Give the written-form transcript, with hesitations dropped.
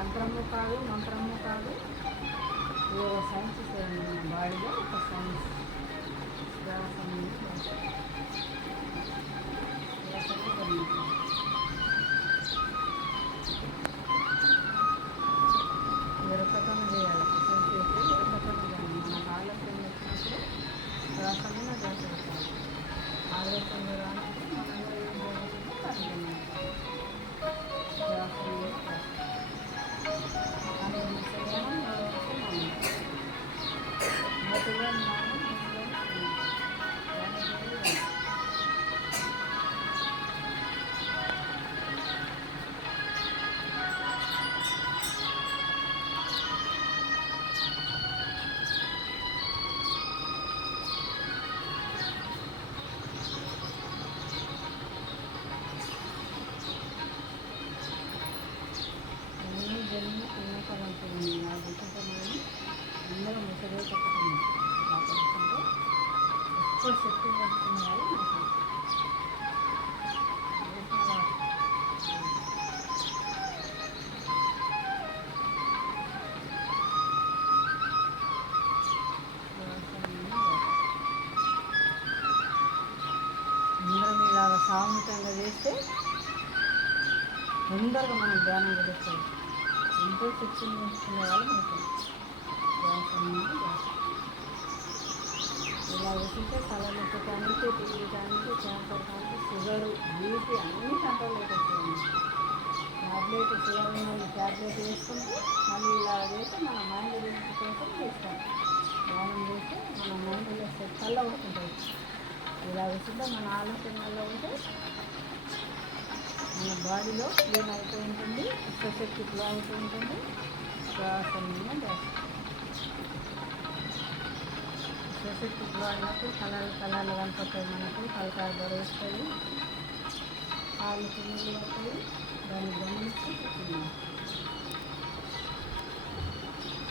తంత్రము కాదు, మంత్రము కాదు, వేరే సైన్స్ మన బాడీలో ఒక సైన్స్ శ్వాసము ఎరకటం చేయాలి. ఎరకటం చేయాలి. మన ఆలోచన వచ్చినప్పుడు శ్వాసమైన శ్వాస పెట్టాలి. ఆలోచన రానప్పుడు మనలో ఏం జరుగుతుందో కనుగొనాలి. శ్వాస జన్మ పుణ్యఫలంతుంది. నా గుర్తుంటామని అందరూ ముసలి పట్టుకున్నాం. నా పడుతుంటే ఎక్కువ శక్తి పడుతున్నారు. అందరం ఇలాగ సామూహికంగా చేస్తే తొందరగా మనం ధ్యానం గడుస్తుంది. ఎంతో శక్తిని నేర్చుకునే వాళ్ళు మనకు ఇలా వేసుకుంటే కళలు కానీ టీవీ కానీ క్యాన్సర్ కానీ షుగరు బీపీ అన్నీ కంట్రోల్ అయిపోతుంది. ట్యాబ్లెట్ షుగర్ ఉన్న వాళ్ళు ట్యాబ్లెట్ వేసుకుంటే మళ్ళీ ఇలా వేస్తే మన మైండ్ రిలీఫ్ కోసం చేస్తాం. ధ్యానం చేస్తే మన మైండ్లో చల్ల ఉంటుంటుంది. ఇలా వేసుకుంటే మన ఆలోచనలో ఉంటే మన బాడీలో క్లీన్ అవుతూ ఉంటుంది. శక్తి ఫ్లో అవుతూ ఉంటుంది. శ్వాస శక్తి ఫ్లో అయినప్పుడు కళలు కనపడతాయి. మనకు కలకాలు బరువుస్తుంది. ఆలోచనలు వస్తాయి. దాన్ని గమనిస్తూ